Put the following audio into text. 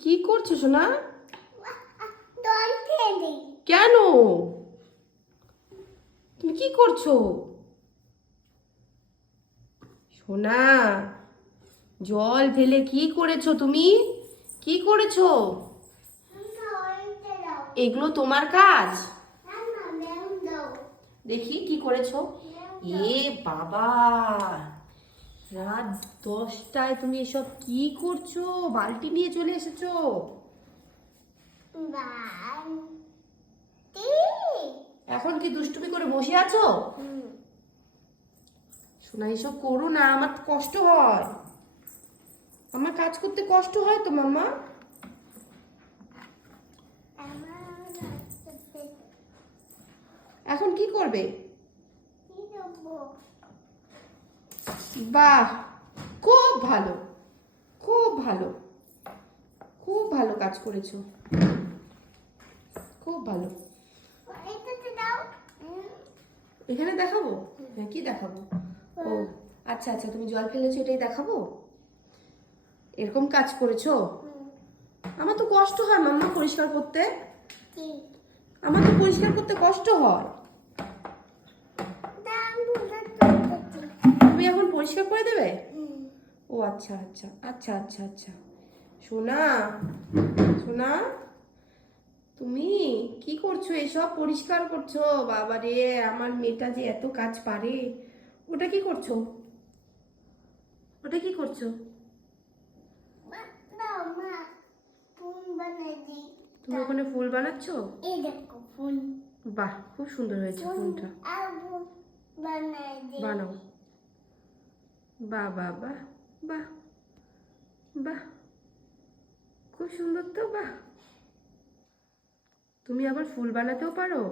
কি করছো সোনা? জল ফেলি। কেন? তুমি কি করছো সোনা? জল ফেলে কি করেছো তুমি? কি করেছো? জলটা দাও। এগুলো তোমার কাজ? না না, ম্যাম দাও। দেখি কি করেছো। ম্যাম এ বাবা, রাত 10টায় তুমি এসব কি করছো? বালতি নিয়ে চলে এসেছো? বালতি। এখন কি দুষ্টুমি করে বসে আছো? শোনা, এসব করো না, আমার কষ্ট হয়। আমার কাজ করতে কষ্ট হয় তো মাম্মা। এখন কি করবে? কি দেবো? বাহ, খুব ভালো, খুব ভালো, খুব ভালো কাজ করেছো, খুব ভালো। এটাতে দাও। এখানে দেখাবো? হ্যাঁ, কি দেখাবো? ও আচ্ছা আচ্ছা, তুমি জল ফেলেছো এটাই দেখাবো? এরকম কাজ করেছো? আমার তো কষ্ট হয় মাম্মা পরিষ্কার করতে। কি? আমার তো পরিষ্কার করতে কষ্ট হয়। দাম বুঝে তুলতে। তুমি এখন পরিষ্কার করে দেবে? ও আচ্ছা আচ্ছা আচ্ছা আচ্ছা আচ্ছা। সোনা, সোনা, তুমি কি করছো? এসব পরিষ্কার করছো? বাবা রে, আমার মেয়েটা যে এত কাজ পারে। ওটা কি করছো? ওটা কি করছো? মা দাও মা, ফুল বানাই দিই। তুমি ওখানে ফুল বানাচ্ছো? এই দেখো ফুল। বাহ, খুব সুন্দর হয়েছে ফুলটা। আর ফুল বানাই দিই। বানাও। বাহ বাহ বাহ, বাহ বাহ, খুব সুন্দর তো। বাহ, তুমি আবার ফুল বানাতেও পারো?